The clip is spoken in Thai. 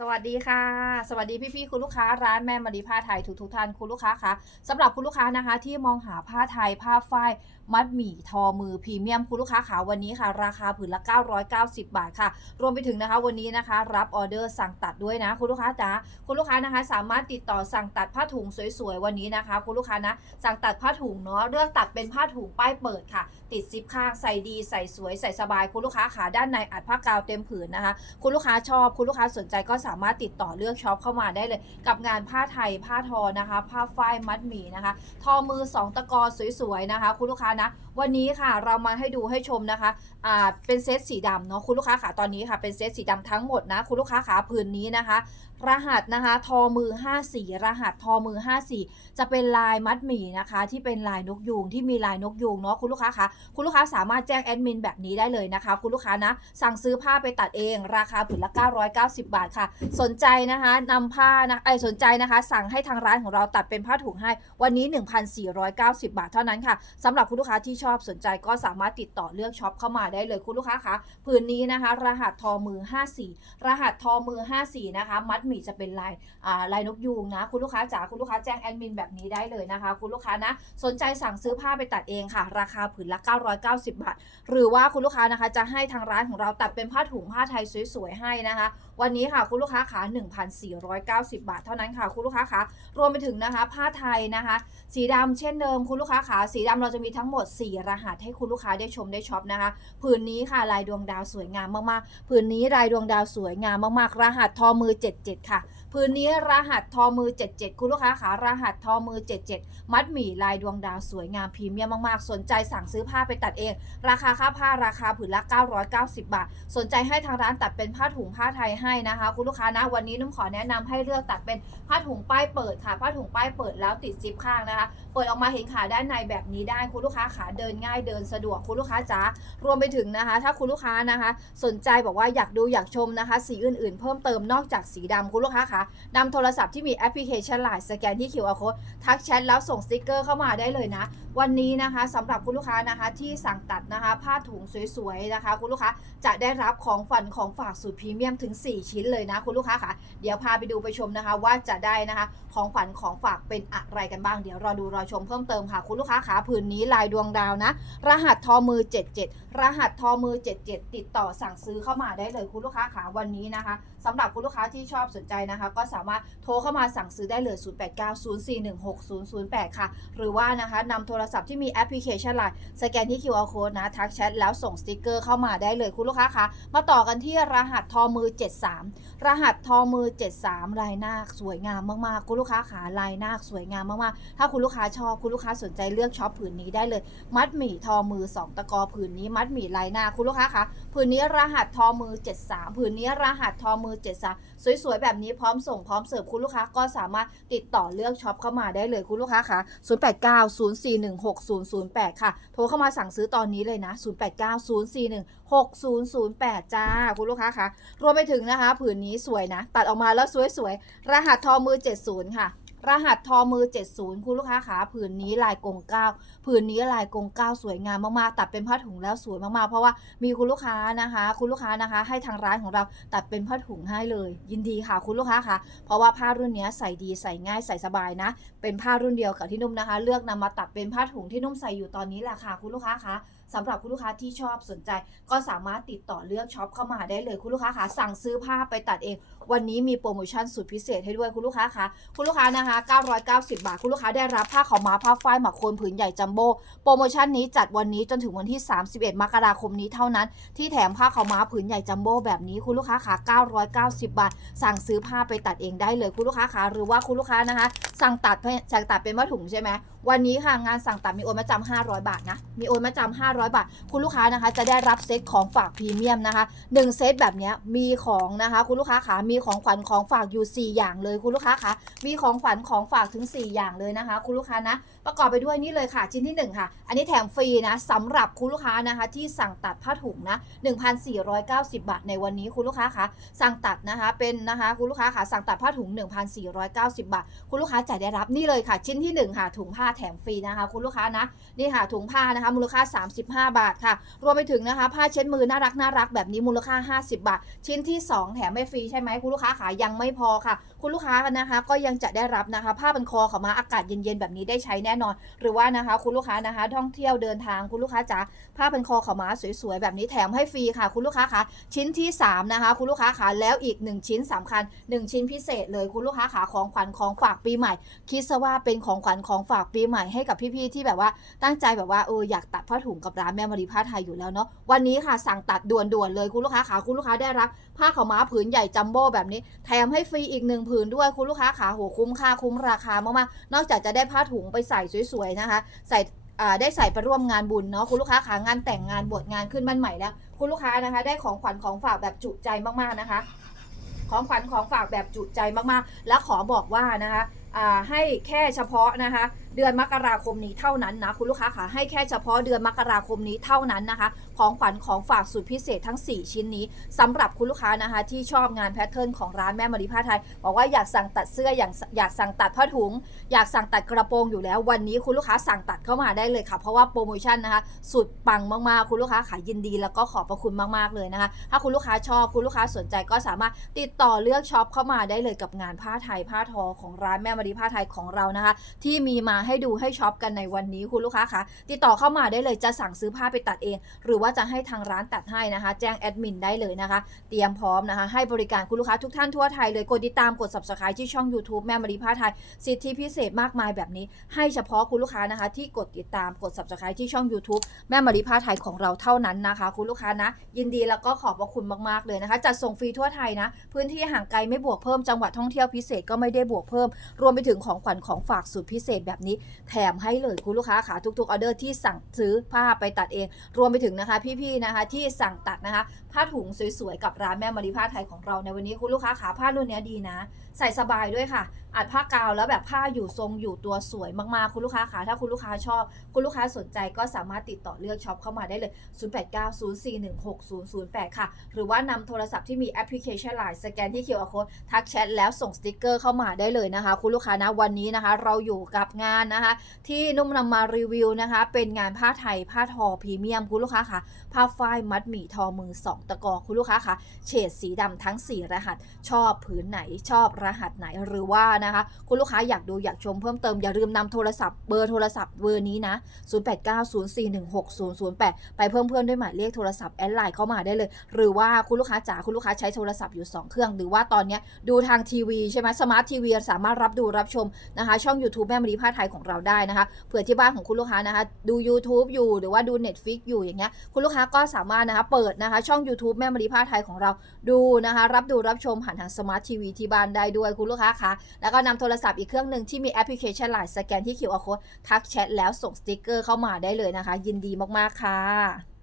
สวัสดีค่ะ สวัสดีพี่ๆคุณลูกค้าร้านแม่มารีผ้าไทยทุกทุกๆท่านคุณลูกค้าคะสำหรับคุณลูกค้านะคะ ที่มองหาผ้าไทยผ้าฝ้ายมัดหมี่ทอมือพรีเมียมคุณลูกค้าขาวันนี้ค่ะ ราคาผืนละ 990 บาทค่ะ รวมไปถึงนะคะ วันนี้นะคะ รับออเดอร์สั่งตัดด้วยนะ คุณลูกค้าจ๋าคุณลูกค้านะคะ สามารถติดต่อสั่งตัดผ้าถุงสวยๆวันนี้นะคะ คุณลูกค้านะสั่งตัดผ้าถุงเนาะเลือกตัดเป็นผ้าถุงป้ายเปิดค่ะ ติดซิปข้างใส่ดีใส่สวยใส่สบาย คุณลูกค้าขาด้านในอัดผ้ากาวเต็มผืนนะคะ คุณลูกค้าชอบคุณลูกค้าสนใจก็สามารถติดต่อเลือกช็อปเข้ามาได้เลย กับงานผ้าไทยผ้าทอนะคะ ผ้าฝ้ายมัดหมี่นะคะ ทอมือ 2 ตะกอสวยๆนะคะ คุณลูกค้านะวันนี้ค่ะเรามาให้ดูให้ชมนะคะอ่าเป็นเซตสีดำเนาะคุณลูกค้าขาตอนนี้ค่ะเป็นเซตสีดำทั้งหมดนะคุณลูกค้าขาผืนนี้นะคะรหัสนะคะ ทอมือ54รหัสทอมือ54จะเป็นลายมัดหมี่นะคะ ที่เป็นลายนกยูงที่มีลายนกยูงเนาะคุณลูกค้าคะคุณลูกค้าสามารถแจ้งแอดมินแบบนี้ได้เลยนะคะ คุณลูกค้านะ สั่งซื้อผ้าไปตัดเอง ราคาผืนละ 990 บาทค่ะ สนใจนะคะนำผ้านะไอสนใจนะคะ สั่งให้ทางร้านของเราตัดเป็นผ้าถุงให้ วันนี้ 1,490 บาทเท่านั้นค่ะสำหรับคุณลูกค้าที่ชอบสนใจก็สามารถติดต่อเลือกช็อปเข้ามาได้เลยคุณลูกค้าคะผืนนี้นะคะ รหัสทอมือ54รหัสทอมือ54นะคะ มัดหมี่จะเป็นลายลายนกยูงนะ คุณลูกค้าจ๋าคุณลูกค้าแจ้งแอดมินแบบนี้ได้เลยนะคะ คุณลูกค้านะ สนใจสั่งซื้อผ้าไปตัดเองค่ะ ราคาผืนละ 990 บาท หรือว่าคุณลูกค้านะคะจะให้ทางร้านของเราตัดเป็นผ้าถุงผ้าไทยสวยๆให้นะคะ วันนี้ค่ะคุณลูกค้าขา1,490 บาท เท่านั้นค่ะคุณลูกค้าขารวมไปถึงนะคะ ผ้าไทยนะคะ สีดำเช่นเดิมคุณลูกค้าขาสีดำเราจะมีทั้งหมด 4 รหัสให้คุณลูกค้าได้ชมได้ช็อปนะคะผืนนี้ค่ะลายดวงดาวสวยงามมากๆผืนนี้ลายดวงดาวสวยงามมากๆ รหัสทอมือ 77ค่ะผืนนี้รหัสทอมือ 77 คุณลูกค้าขารหัสทอมือ 77 มัดหมี่ลายดวงดาวสวยงามพรีเมียมมากๆ สนใจสั่งซื้อผ้าไปตัดเอง ราคาค่าผ้าราคาผืนละ 990 บาท สนใจให้ทางร้านตัดเป็นผ้าถุงผ้าไทยให้นะคะ คุณลูกค้านะวันนี้นุ่มขอแนะนำให้เลือกตัดเป็นผ้าถุงป้ายเปิดค่ะ ผ้าถุงป้ายเปิดแล้วติดซิปข้างนะคะ เปิดออกมาเห็นขาด้านในแบบนี้ได้คุณลูกค้าขาเดินง่ายเดินสะดวกคุณลูกค้าจ๋ารวมไปถึงนะคะ ถ้าคุณลูกค้านะคะ สนใจบอกว่าอยากดูอยากชมนะคะ สีอื่นๆ เพิ่มเติมนอกจากสีดำคุณลูกค้าคะนำโทรศัพท์ที่มีแอปพลิเคชันไลน์สแกนที่ QR code ทักแชทแล้วส่งสติกเกอร์เข้ามาได้เลยนะ วันนี้นะคะสำหรับคุณลูกค้านะคะที่สั่งตัดนะคะผ้าถุงสวยๆนะคะ คุณลูกค้าจะได้รับของฝันของฝากสุดพรีเมียมถึง 4 ชิ้นเลยนะคุณลูกค้าค่ะ เดี๋ยวพาไปดูไปชมนะคะ ว่าจะได้นะคะของขวัญของฝากเป็นอะไรกันบ้างเดี๋ยวรอดูรอชมเพิ่มเติมค่ะคุณลูกค้าขาผืนนี้ลายดวงดาวนะ รหัสทอมือ 77 รหัสทอมือ 77 ติดต่อสั่งซื้อเข้ามาได้เลยคุณลูกค้าขาวันนี้นะคะ สำหรับคุณลูกค้าที่ชอบสนใจนะคะ ก็สามารถโทรเข้ามาสั่งซื้อได้เลย 0890416008 ค่ะ หรือว่านะคะนำโทรศัพท์ที่มีแอปพลิเคชันไลน์สแกนที่ QR code นะ ทักแชทแล้วส่งสติกเกอร์เข้ามาได้เลยคุณลูกค้าคะมาต่อกันที่รหัสทอมือ 73 รหัสทอมือ 73 ลายนาคสวยงามมากๆ คุณลูกค้าขาลายนาคสวยงามมากๆ ถ้าคุณลูกค้าชอบคุณลูกค้าสนใจเลือกช็อปผืนนี้ได้เลย มัดหมี่ทอมือ 2 ตะกอผืนนี้ มัดหมี่ลายนาคคุณลูกค้าคะผืนนี้รหัสทอมือ 73 ผืนนี้รหัสทอมือ73สวยๆ แบบนี้พร้อมส่งพร้อมเสิร์ฟคุณลูกค้าก็สามารถติดต่อเลือกช็อปเข้ามาได้เลยคุณลูกค้าคะ0890416008 ค่ะ โทรเข้ามาสั่งซื้อตอนนี้เลยนะ 0890416008 จ้า คุณลูกค้าค่ะ รวมไปถึงนะคะ ผืนนี้สวยนะ ตัดออกมาแล้วสวยๆ รหัสทอมือ 70 ค่ะ รหัสทอมือ 70 คุณลูกค้าขาผืนนี้ลายกงเก้าผืนนี้ลายกงเก้าสวยงามมากๆ ตัดเป็นผ้าถุงแล้วสวยมากๆ เพราะว่ามีคุณลูกค้านะคะ คุณลูกค้านะคะ ให้ทางร้านของเราตัดเป็นผ้าถุงให้เลย ยินดีค่ะคุณลูกค้าค่ะ เพราะว่าผ้ารุ่นนี้ใส่ดีใส่ง่ายใส่สบายนะ เป็นผ้ารุ่นเดียวกับที่นุ่มนะคะ เลือกนำมาตัดเป็นผ้าถุงที่นุ่มใส่อยู่ตอนนี้แหละค่ะคุณลูกค้าคะสำหรับคุณลูกค้าที่ชอบสนใจ ก็สามารถติดต่อเลือกช็อปเข้ามาได้เลยคุณลูกค้าคะสั่งซื้อผ้าไปตัดเอง วันนี้มีโปรโมชั่นสุดพิเศษให้ด้วยคุณลูกค้าคะคุณลูกค้านะคะ 990 บาท คุณลูกค้าได้รับผ้าขาวม้าผ้าฝ้ายหมักโคนผืนใหญ่จัมโบ้โปรโมชั่นนี้จัดวันนี้จนถึงวันที่ 31 มกราคมนี้เท่านั้น ที่แถมผ้าขาวม้าผืนใหญ่จัมโบ้แบบนี้คุณลูกค้าคะ990 บาท สั่งซื้อผ้าไปตัดเองได้เลยคุณลูกค้าคะหรือว่าคุณลูกค้านะคะ สั่งตัดสั่งตัดเป็นผ้าถุงใช่ไหม วันนี้ค่ะงานสั่งตัดมีโอนมาจำ500 บาทนะมีโอนมาจำ500 บาท คุณลูกค้านะคะจะได้รับเซตของฝากพรีเมียมนะคะหนึ่งเซตแบบนี้มีของนะคะคุณลูกค้าขามีของขวัญของฝากอยู่ 4 อย่างเลยคุณลูกค้าคะมีของขวัญของฝากถึง 4 อย่างเลยนะคะ คุณลูกค้านะประกอบไปด้วยนี่เลยค่ะชิ้นที่ 1 ค่ะ อันนี้แถมฟรีนะสำหรับคุณลูกค้านะคะ ที่สั่งตัดผ้าถุงนะ1,490 บาท ในวันนี้คุณลูกค้าคะสั่งตัดนะคะเป็นนะคะคุณลูกค้าค่ะสั่งตัดผ้าถุง 1,490 บาท คุณลูกค้าจะได้รับนี่เลยค่ะ ชิ้นที่ 1 ค่ะถุงผ้าแถมฟรีนะคะ คุณลูกค้านะนี่ค่ะถุงผ้านะคะ มูลค่า 35 บาทค่ะ รวมไปถึงนะคะ ผ้าเช็ดมือน่ารักน่ารักแบบนี้มูลค่า 50 บาท ชิ้นที่ 2 แถมไม่ฟรีใช่ไหมคุณลูกค้าขายังไม่พอค่ะ คุณลูกค้านะคะ ก็ยังจะได้รับนะคะ ผ้าพันคอเขามาอากาศเย็นๆแบบนี้ได้ใช้แน่นอน หรือว่านะคะ คุณลูกค้านะคะ ท่องเที่ยวเดินทางคุณลูกค้าจ๋าผ้าพันคอเขามาสวยๆแบบนี้แถมให้ฟรีค่ะ คุณลูกค้าคะชิ้นที่ 3 นะคะ คุณลูกค้าขาแล้วอีก 1 ชิ้นสำคัญ 1 ชิ้นพิเศษเลยคุณลูกค้าขาของขวัญของฝากปีใหม่ คิดซะว่าเป็นของขวัญของฝากปีใหม่ให้กับพี่ๆที่แบบว่าตั้งใจแบบว่าเอออยากตัดผ้าถุงกับร้านแม่มารีผ้าไทยอยู่แล้วเนาะวันนี้ค่ะสั่งตัดด่วนๆเลยคุณลูกค้าขาคุณลูกค้าได้รับผ้าขาวม้าผืนใหญ่จัมโบ้แบบนี้แถมให้ฟรีอีกหนึ่งผืนด้วยคุณลูกค้าขาโหคุ้มค่าคุ้มราคามากๆ นอกจากจะได้ผ้าถุงไปใส่สวยๆนะคะ ใส่ได้ใส่ไปร่วมงานบุญเนาะคุณลูกค้าขางานแต่งงานบวชงานขึ้นบ้านใหม่แล้ว คุณลูกค้านะคะ ได้ของขวัญของฝากแบบจุใจมากๆนะคะ ของขวัญของฝากแบบจุใจมากๆ และขอบอกว่านะคะให้แค่เฉพาะนะคะ เดือนมกราคมนี้เท่านั้นนะคุณลูกค้าค่ะให้แค่เฉพาะเดือนมกราคมนี้เท่านั้นนะคะ ของขวัญของฝากสุดพิเศษทั้ง 4 ชิ้นนี้สำหรับคุณลูกค้านะคะที่ชอบงานแพทเทิร์นของร้านแม่มารีผ้าไทยบอกว่าอยากสั่งตัดเสื้ออยากอยากสั่งตัดผ้าถุง อยากสั่งตัดกระโปรงอยู่แล้ว วันนี้คุณลูกค้าสั่งตัดเข้ามาได้เลยค่ะ เพราะว่าโปรโมชั่นนะคะสุดปังมากๆคุณลูกค้าขายยินดี แล้วก็ขอบพระคุณมากๆเลยนะคะถ้าคุณลูกค้าชอบคุณลูกค้าสนใจก็สามารถติดต่อเลือกช็อปเข้ามาได้เลยกับงานผ้าไทยผ้าทอของร้านแม่มารีผ้าไทยของเรานะคะ ที่มีมาให้ดูให้ช็อปกันในวันนี้คุณลูกค้าคะติดต่อเข้ามาได้เลยจะสั่งซื้อผ้าไปตัดเอง หรือว่าจะให้ทางร้านตัดให้นะคะ แจ้งแอดมินได้เลยนะคะ เตรียมพร้อมนะคะ ให้บริการคุณลูกค้าทุกท่านทั่วไทยเลยกดติดตามกด subscribe ที่ช่อง YouTube แม่มารีผ้าไทย สิทธิพิเศษมากมายแบบนี้ ให้เฉพาะคุณลูกค้านะคะ ที่กดติดตามกด subscribe ที่ช่อง YouTube แม่มารีผ้าไทยของเราเท่านั้นนะคะ คุณลูกค้านะ ยินดีแล้วก็ขอบพระคุณมากๆเลยนะคะจัดส่งฟรีทั่วไทยนะ พื้นที่ห่างไกลไม่บวกเพิ่มจังหวัดท่องเที่ยวพิเศษก็ไม่ได้บวกเพิ่ม รวมไปถึงของขวัญของฝากสุดพิเศษแบบนี้แถมให้เลยคุณลูกค้าค่ะทุกๆออเดอร์ที่สั่งซื้อผ้าไปตัดเอง รวมไปถึงนะคะ พี่ๆนะคะที่สั่งตัดนะคะ ผ้าถุงสวยๆกับร้านแม่มารีผ้าไทยของเราในวันนี้คุณลูกค้าขาผ้ารุ่นนี้ดีนะ ใส่สบายด้วยค่ะอัดผ้ากาวแล้วแบบผ้าอยู่ทรงอยู่ตัวสวยมากๆ คุณลูกค้าขาถ้าคุณลูกค้าชอบ คุณลูกค้าสนใจก็สามารถติดต่อเลือกช็อปเข้ามาได้เลย 0890416008 ค่ะ หรือว่านำโทรศัพท์ที่มีแอปพลิเคชัน Line สแกนที่ QR Code ทักแชทแล้วส่งสติกเกอร์เข้ามาได้เลยนะคะ คุณลูกค้านะวันนี้นะคะ เราอยู่กับงานนะคะ ที่นุ่มนำมารีวิวนะคะ เป็นงานผ้าไทยผ้าทอพรีเมียมคุณลูกค้าค่ะ ผ้าฝ้ายมัดหมี่ทอมือ2ตะกอคุณลูกค้าค่ะ เฉดสีดำทั้ง 4 รหัส ชอบผืนไหนชอบรหัสไหนหรือว่านะคะ คุณลูกค้าอยากดูอยากชมเพิ่มเติมอย่าลืมนำโทรศัพท์เบอร์โทรศัพท์เบอร์นี้นะ 0890416008 ไปเพิ่มเพื่อนด้วยหมายเลขโทรศัพท์แอดไลน์เข้ามาได้เลย หรือว่าคุณลูกค้าจ๋าคุณลูกค้าใช้โทรศัพท์อยู่ 2 เครื่อง หรือว่าตอนนี้ดูทางทีวีใช่ไหมสมาร์ททีวีสามารถรับดูรับชมนะคะ ช่อง YouTube แม่มรีผ้าไทยของเราได้นะคะ เผื่อที่บ้านของคุณลูกค้านะคะ ดู YouTube อยู่หรือว่าดู Netflix อยู่อย่างเงี้ย คุณลูกค้าก็สามารถนะคะ เปิดนะคะ ช่อง YouTube แม่มรีผ้าไทยของเราดูนะคะ รับดูรับชมผ่านทางสมาร์ททีวีที่บ้านได้ด้วยคุณลูกค้าคะแล้วก็นำโทรศัพท์อีกเครื่องหนึ่งที่มีแอปพลิเคชันไลน์สแกนที่ QR Code ทักแชทแล้วส่งสติกเกอร์เข้ามาได้เลยนะคะ ยินดีมากๆค่ะ